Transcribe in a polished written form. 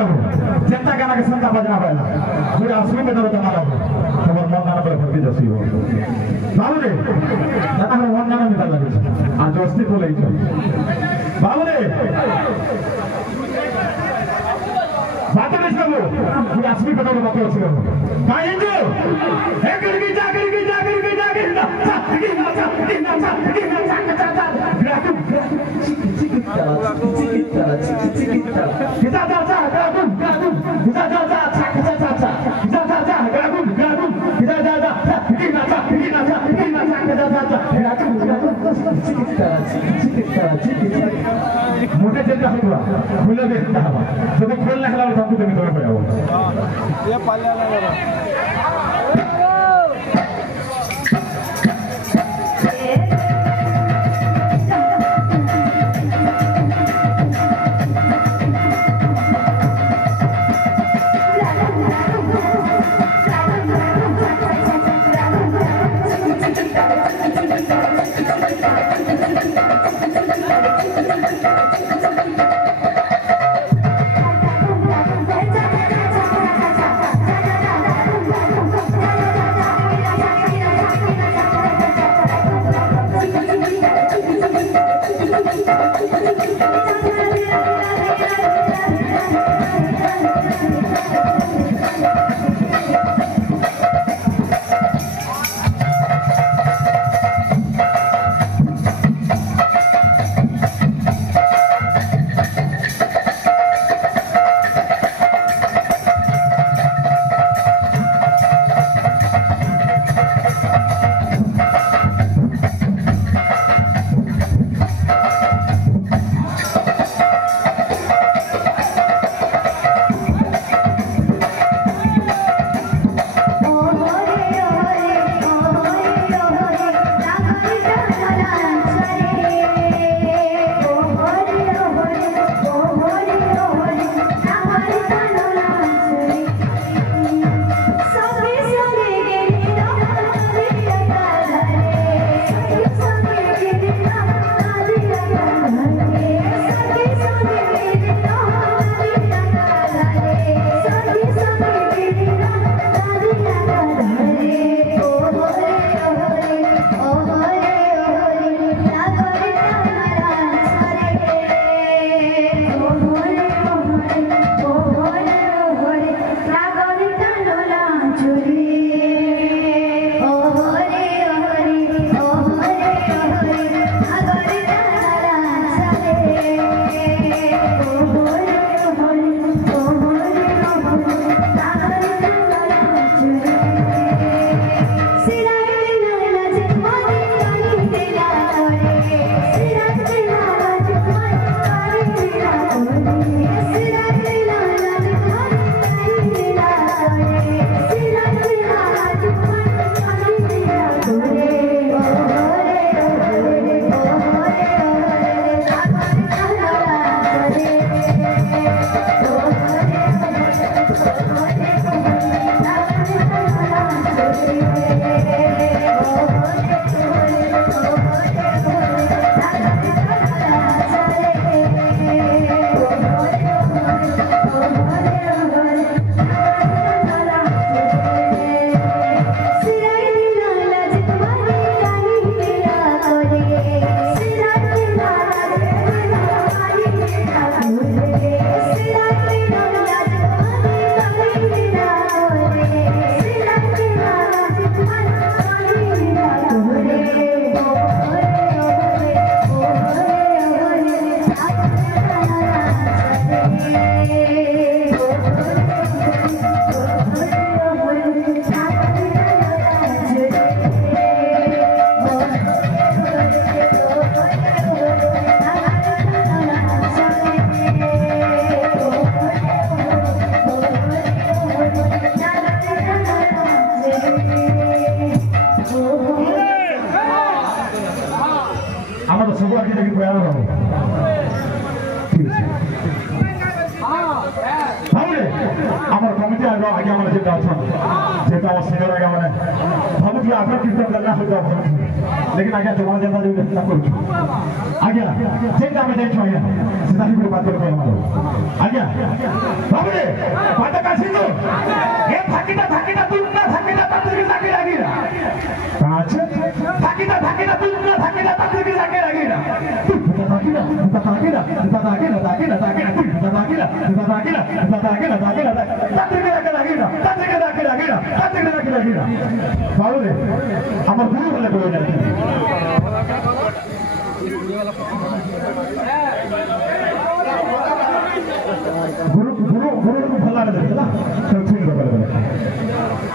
যাবো চেষ্টা কেনাকে চিন্তা বাজনা পাই না ঘুরে আসবে তো দেখা লাগবে তোমার মন নানা করে ভর্তি যাচ্ছি বাবু রে দাদা আমার মন নানা মিটার লাগছে আর জস্তি বলেই চল বাবু রে बात नहीं करो ये असली पता नहीं बात हो सकता कहीं जो है करके जा मोटे चलता हुआ खुला देखता हवा तो खोलने के लिए सबको देने दोनों पे आओ ये पाले ना लगा আমার কমিটি আগে আমার যেটা আছে যেটা আমার সিনিয়র আগে মানে ভাবুছি আপনার কিন্তু না হইতে হবে लेकिन आगे जमा जनता जो व्यवस्था करूँ आगे जेटा आम जाइए सीधा ही बात कर আজ্ঞা বাবুরে পাতা কাছিছো এ থাকিটা তুই না থাকিটা তাদেরকে লাগে লাগি না আচ্ছা থাকিটা তুই না থাকিটা তাদেরকে লাগে লাগি না থাকিটা তাদেরকে লাগে লাগি না বাবুরে আমার গুরু হলে করে না गुरु गुरु गुरु को फला दे ना तो ठीक है